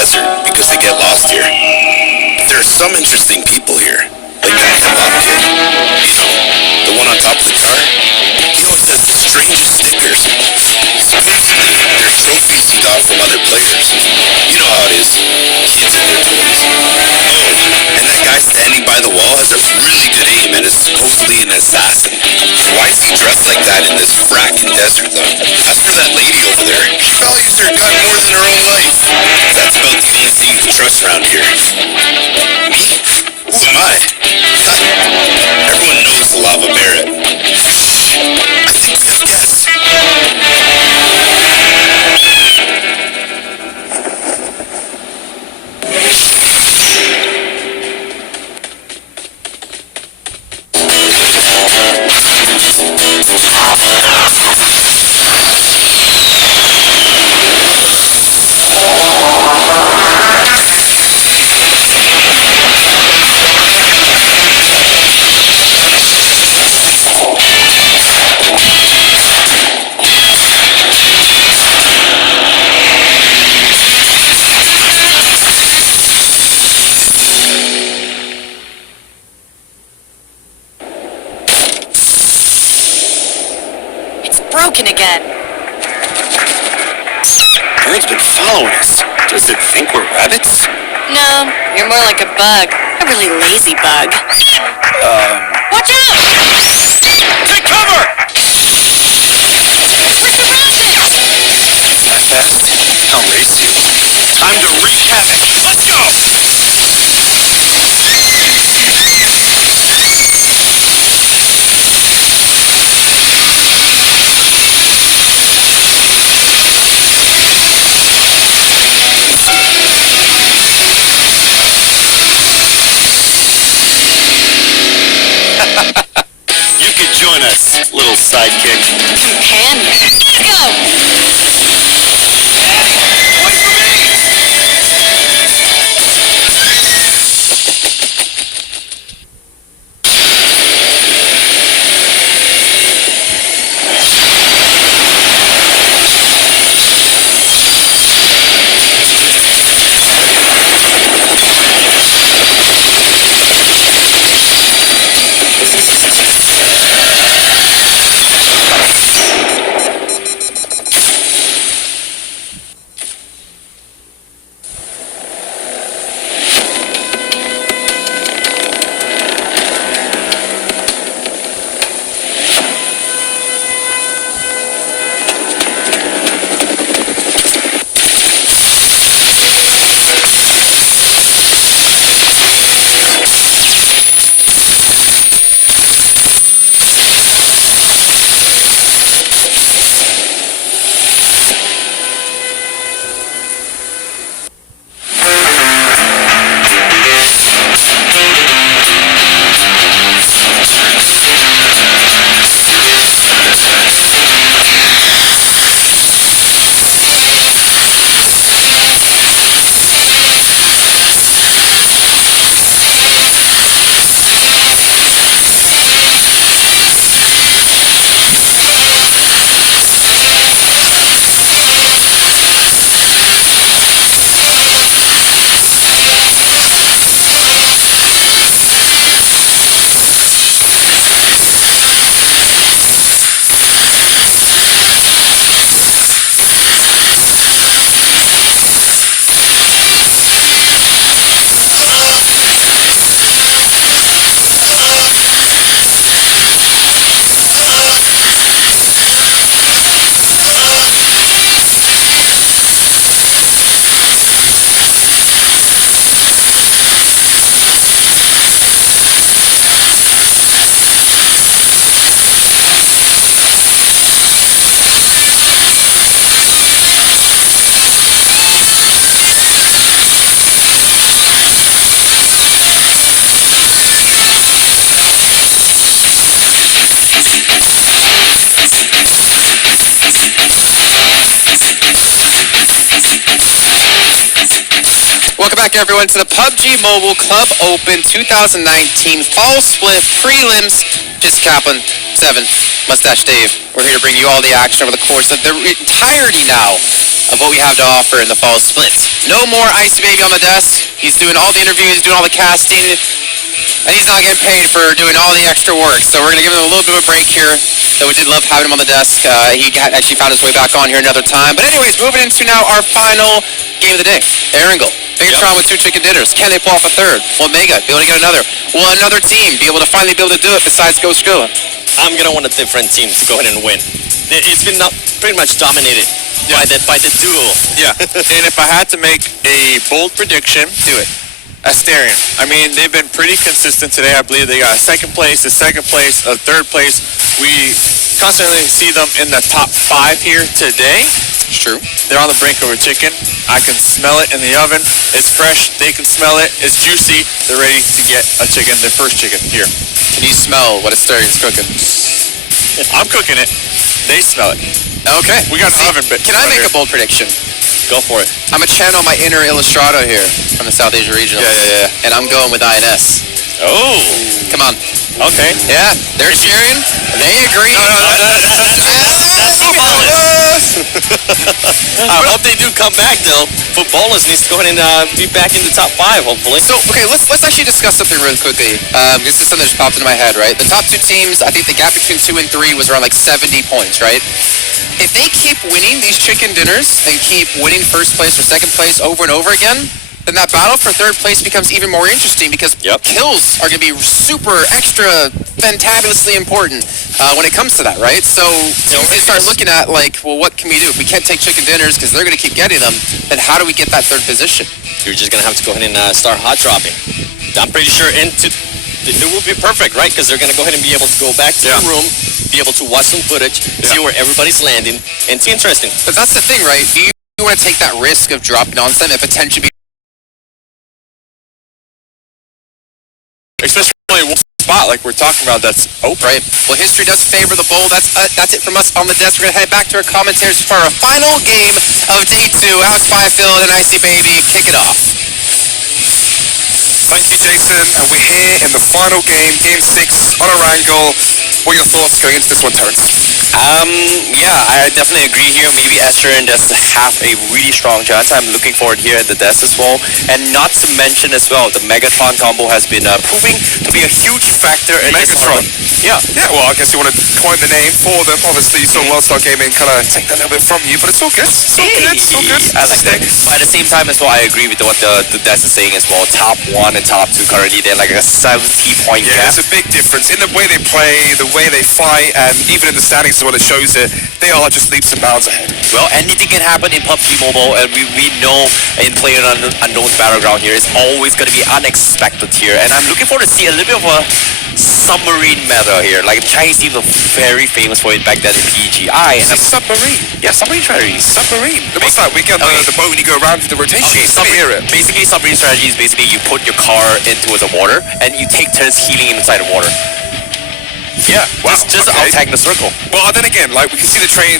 desert because they get lost here. But there are some interesting people here, like that hip-hop kid. You know, the one on top of the car. He always has the strangest stickers. Supposedly, they're trophies he got from other players. You know how it is. Kids and their toys. Oh, and that guy guy standing by the wall has a really good aim and is supposedly an assassin. Why is he dressed like that in this fracking desert, though? As for that lady over there, she values her gun more than her own life. That's about the only thing you can trust around here. Me? Who am I? Everyone knows the Lava Barret. I think we have guests. Broken again. Bird's been following us. Does it think we're rabbits? No, you're more like a bug. A really lazy bug. Watch out! Take cover! We're surrounded! That fast? I'll race you. Time to wreak havoc. Let's go! You could join us, little sidekick. Companion. Let's go! Wait for me! Welcome back, everyone, to the PUBG Mobile Club Open 2019 Fall Split Prelims. Just Kaplan, 7, Mustache Dave. We're here to bring you all the action over the course of the entirety now of what we have to offer in the Fall Split. No more Icy Baby on the desk. He's doing all the interviews, doing all the casting, and he's not getting paid for doing all the extra work. So we're going to give him a little bit of a break here. Though we did love having him on the desk. He actually found his way back on here another time. But anyways, moving into now our final game of the day. Erangel Megatron with 2 chicken dinners. Can they pull off a third? Will Mega be able to get another? Will another team be able to finally be able to do it besides Ghost Gorilla? I'm gonna want a different team to go ahead and win. It's been pretty much dominated by the duo. Yeah. And if I had to make a bold prediction, Do it. Asterion. I mean, they've been pretty consistent today. I believe they got second place, a third place. We constantly see them in the top 5 here today. It's true. They're on the brink of a chicken. I can smell it in the oven. It's fresh. They can smell it. It's juicy. They're ready to get a chicken, their first chicken here. Can you smell what Asterion's cooking? I'm cooking it. They smell it. Okay. We got an oven bit. Can I right make here. a bold prediction? Go for it. I'm a channel my inner Illustrato here from the South Asia Regional. Yeah. And I'm going with INS. Oh, Come on. okay. Yeah, they're cheering. They agree. I hope they do come back though. Footballers needs to go ahead and be back in the top 5, hopefully. So, okay, let's actually discuss something really quickly. This is something that just popped into my head, right? The top 2 teams, I think the gap between 2 and 3 was around like 70 points, right? If they keep winning these chicken dinners and keep winning first place or second place over and over again, then that battle for third place becomes even more interesting because kills are going to be super, extra, fantabulously important when it comes to that, right? So they start looking at like, well, what can we do? If we can't take chicken dinners because they're going to keep getting them, then how do we get that third position? You're just gonna have to go ahead and start hot dropping. I'm pretty sure it will be perfect, right? Because they're gonna go ahead and be able to go back to the room, be able to watch some footage, see where everybody's landing, and it's interesting. But that's the thing, right? Do you want to take that risk of dropping on them and potentially be Especially one spot like we're talking about that's open. right? Well, history does favor the bold. That's it from us on the desk. We're going to head back to our commentators for our final game of day 2. How's Fifield and Icy Baby? Kick it off. Thank you, Jason. And we're here in the final game, Game 6 on Orangle. What are your thoughts going into this one, Terrence? Yeah, I definitely agree here. Maybe Esther and Des have a really strong chance. I'm looking forward here at the Des as well. And not to mention as well, the Megatron combo has been proving to be a huge factor in this Megatron. tournament. Yeah. Yeah, well, I guess you want to coin the name for them. Obviously, you saw Worldstar Gaming kind of take that a little bit from you, but it's all good. It's all good. It's all good. I like that. But at the same time as well, I agree with what the Des is saying as well. Top 1 and top 2 currently, they're like a 70-point Yeah, gap. there's a big difference in the way they play, the way they fight, and even in the standings as well, it shows it. They are just leaps and bounds ahead. Well, anything can happen in PUBG Mobile, and we know in Player Unknown's Battleground here, it's always going to be unexpected here. And I'm looking forward to see a little bit of a submarine meta here. Like, Chinese teams were very famous for it back then in PGI. And Submarine. yeah, submarine strategies. Submarine. What's that? We get the boat and you go around with the rotation. Okay, Let me hear it. basically submarine strategy is basically you put your car into the water and you take turns healing inside the water. Yeah, Wow, just okay. outtag the circle. Well, then again, like, we can see the train,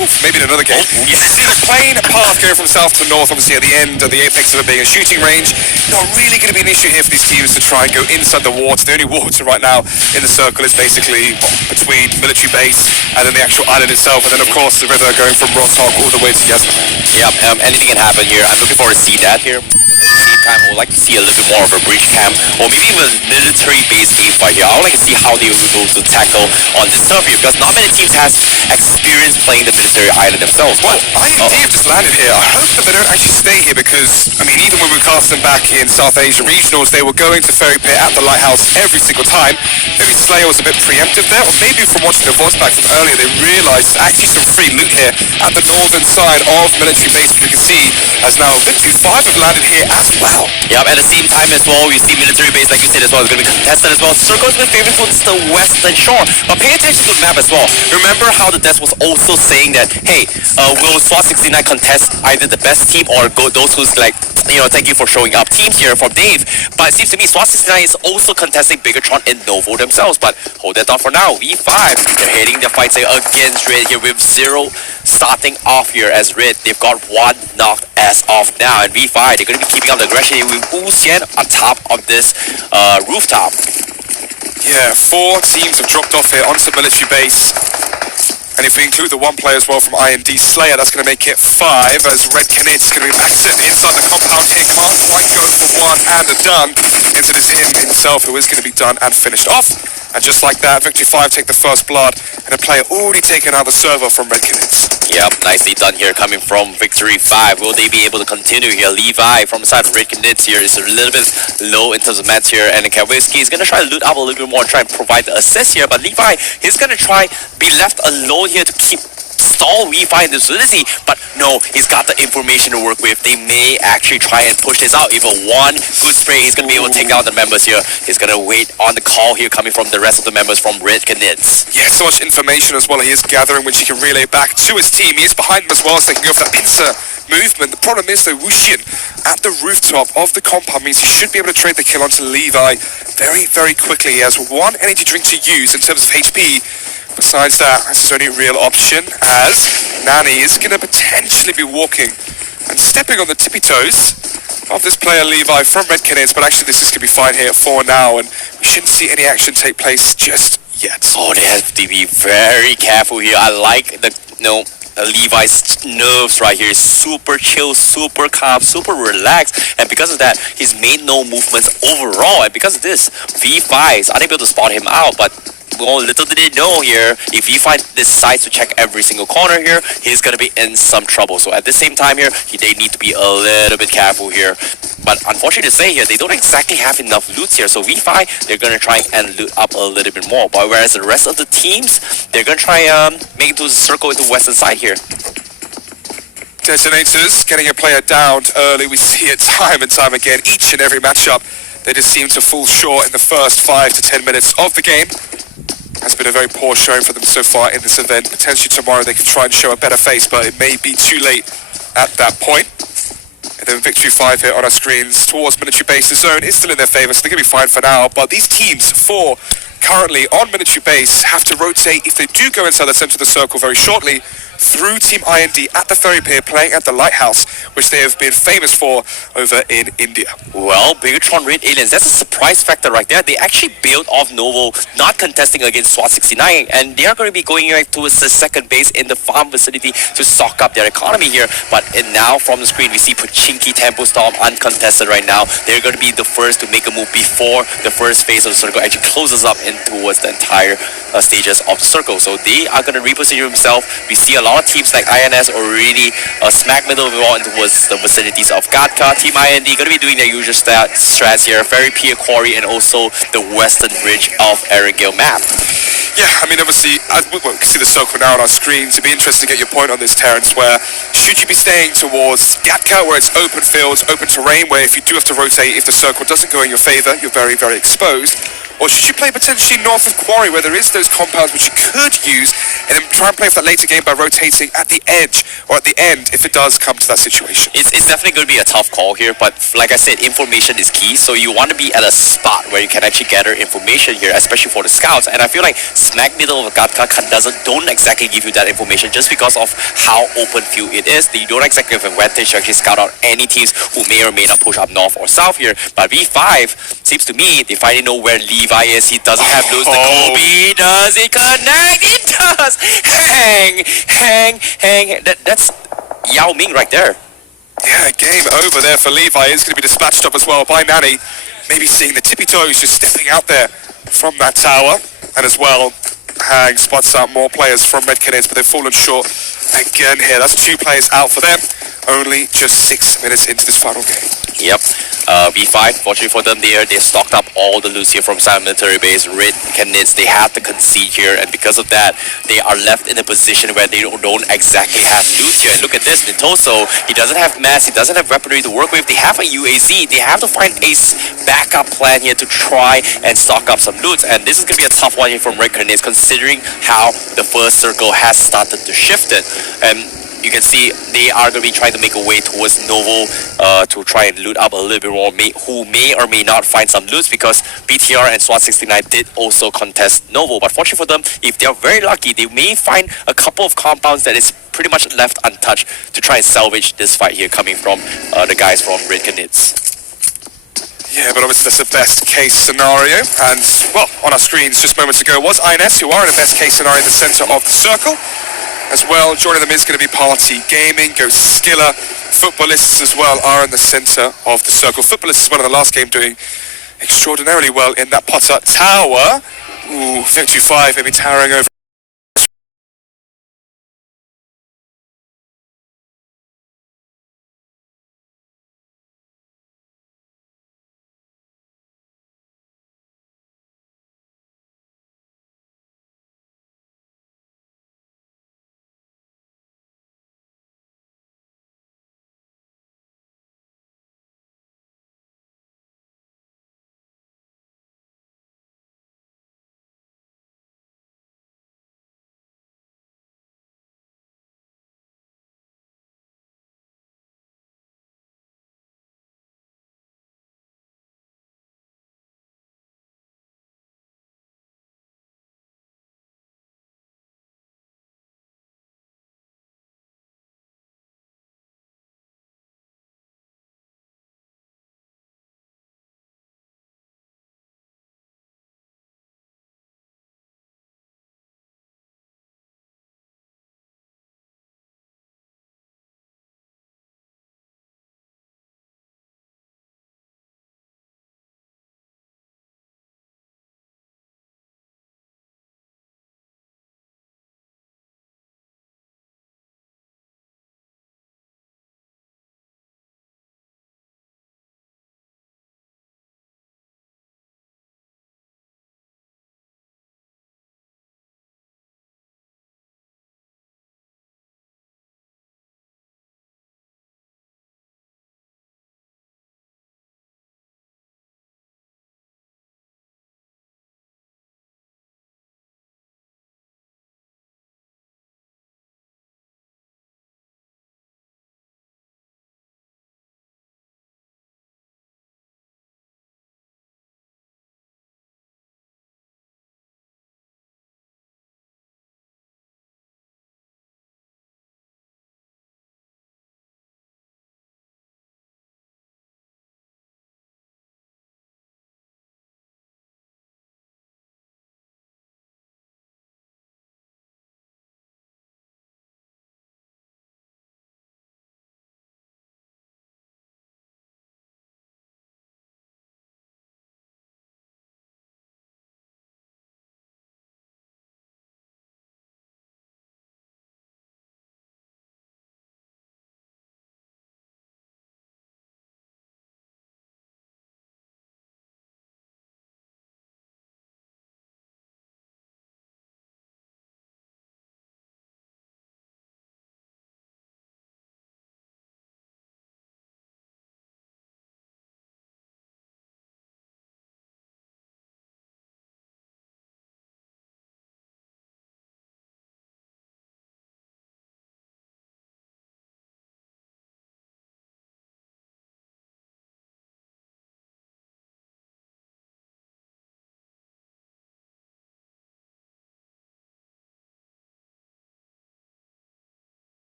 Oof, maybe in another game. Oh, You yeah. can see the plane path going from south to north, obviously at the end, at the apex of it being a shooting range. Not really going to be an issue here for these teams to try and go inside the water. The only water right now in the circle is basically between military base and then the actual island itself, and then of course the river going from Rothog all the way to Yasmin. Yeah, anything can happen here. I'm looking forward to see that here. Same time, I would like to see a little bit more of a breach camp, or maybe even a military-based game fight here. I would like to see how they will be able to tackle on this turf here, because not many teams has experience playing the military island themselves. Well, IND have just landed here. I hope that they don't actually stay here because, I mean, even when we cast them back in South Asia Regionals, they were going to Ferry Pit at the Lighthouse every single time. Maybe Slayer was a bit preemptive there, or maybe from watching the voice back from earlier, they realized actually some free loot here at the northern side of military base, which you can see as now Victory 5 have landed here as well. Yep, at the same time as well, you see military base, like you said as well, is going to be contested as well. Circle is my favorite towards the western shore, but pay attention to the map as well. Remember how the desk was also saying that, hey, will SWAT 69 contest either the best team or those who's like, you know, thank you for showing up teams here from Dave. But it seems to me SWAT 69 is also contesting Bigatron and Novo themselves. But hold that thought for now. V5, they're heading their fights against Red here with 0 starting off here as Red. They've got 1 knocked as of now. And V5, they're going to be keeping up the aggression here with Wu Xian on top of this rooftop. Yeah, 4 teams have dropped off here onto military base. And if we include the 1 player as well from IND Slayer, that's going to make it 5, as Red Knit's going to be back sitting inside the compound here. Can't quite go for 1 and a done into this him himself, who is going to be done and finished off. And just like that, Victory 5 take the first blood, and a player already taken out the server from Red Knit's. Yep, nicely done here coming from Victory 5. Will they be able to continue here? Levi from the side of Red Knits here is a little bit low in terms of mats here, and Kawhiski is going to try to loot up a little bit more and try and provide the assist here, but Levi is going to try be left alone here to keep stall V5 in this vicinity, but no, he's got the information to work with. They may actually try and push this out. Even one good spray, he's going to be able to take out the members here. He's going to wait on the call here coming from the rest of the members from Red Knits. Yeah, so much information as well he is gathering, which he can relay back to his team. He is behind them as well, so they can go for that pincer movement. The problem is though, Wuxian at the rooftop of the compound means he should be able to trade the kill onto Levi very, very quickly. He has one energy drink to use in terms of HP. Besides that, that's his only real option, as Nani is going to potentially be walking and stepping on the tippy toes of this player Levi from Red Canids, but actually this is going to be fine here for now, and we shouldn't see any action take place just yet. Oh, they have to be very careful here. I like the, Levi's nerves right here. Super chill, super calm, super relaxed, and because of that, he's made no movements overall, and because of this, V5 is unable to spot him out, but well, little did they know here, if V5 decides to check every single corner here, he's going to be in some trouble. So at the same time here, they need to be a little bit careful here. But unfortunately to say here, they don't exactly have enough loots here. So V5, they're going to try and loot up a little bit more. But whereas the rest of the teams, they're going to try make it to the circle into the western side here. Detonators getting a player downed early. We see it time and time again. Each and every matchup, they just seem to fall short in the first 5 to 10 minutes of the game. Has been a very poor showing for them so far in this event. Potentially tomorrow they can try and show a better face, but it may be too late at that point. And then Victory 5 here on our screens towards military base. The zone is still in their favour, so they're going to be fine for now. But these teams, 4 currently on military base, have to rotate if they do go inside the centre of the circle very shortly through Team IND at the ferry pier, playing at the lighthouse, which they have been famous for over in India. Well, Bigatron Red Aliens, that's a surprise factor right there. They actually bailed off Novo, not contesting against SWAT 69, and they are going to be going right towards the second base in the farm vicinity to stock up their economy here. But now from the screen, we see Pochinki Tempo Storm uncontested right now. They're going to be the first to make a move before the first phase of the circle actually closes up in towards the entire stages of the circle. So they are going to reposition themselves. We see a lot of teams like INS already smack middle of the wall towards the vicinities of Gatka. Team IND going to be doing their usual strats here. Ferry Pier Quarry and also the western ridge of Erangel map. Yeah, I mean, obviously, we can see the circle now on our screen. It'd be interesting to get your point on this, Terrence, where should you be staying towards Gatka, where it's open fields, open terrain, where if you do have to rotate, if the circle doesn't go in your favour, you're very, very exposed? Or should you play potentially north of Quarry, where there is those compounds which you could use, and then try and play for that later game by rotating at the edge or at the end if it does come to that situation? It's definitely going to be a tough call here, but like I said, information is key, so you want to be at a spot where you can actually gather information here, especially for the scouts. And I feel like smack middle of Gatka don't exactly give you that information just because of how open field it is. You don't exactly have an advantage to actually scout out any teams who may or may not push up north or south here. But V5, seems to me, they finally know where Levi is. He doesn't have lose. The Kobe does it connect? It does! Hang. That's Yao Ming right there. Yeah, game over there for Levi. Is going to be dispatched up as well by Nani. Maybe seeing the tippy toes just stepping out there from that tower. And as well, Hang spots out more players from Red Canids, but they've fallen short again here. That's 2 players out for them. Only just 6 minutes into this final game. Yep. V5, fortunately for them, they stocked up all the loot here from Silent Military Base. Red Canids, they have to concede here, and because of that, they are left in a position where they don't exactly have loot here. And look at this, Nintoso, he doesn't have mass, he doesn't have weaponry to work with. They have a UAZ, they have to find a backup plan here to try and stock up some loot. And this is going to be a tough one here from Red Canids, considering how the first circle has started to shift it. And you can see they are going to be trying to make a way towards Novo to try and loot up a little bit more, who may or may not find some loot, because BTR and SWAT 69 did also contest Novo. But fortunately for them, if they are very lucky, they may find a couple of compounds that is pretty much left untouched to try and salvage this fight here coming from the guys from Red Canids. Yeah, but obviously that's the best case scenario. And, well, on our screens just moments ago was INS, who are in a best case scenario in the centre of the circle. As well, joining them is going to be Party Gaming, Ghost Skiller, Footballists as well are in the centre of the circle. Footballists as well in the last game doing extraordinarily well in that Potter Tower. Ooh, Victory 5 maybe towering over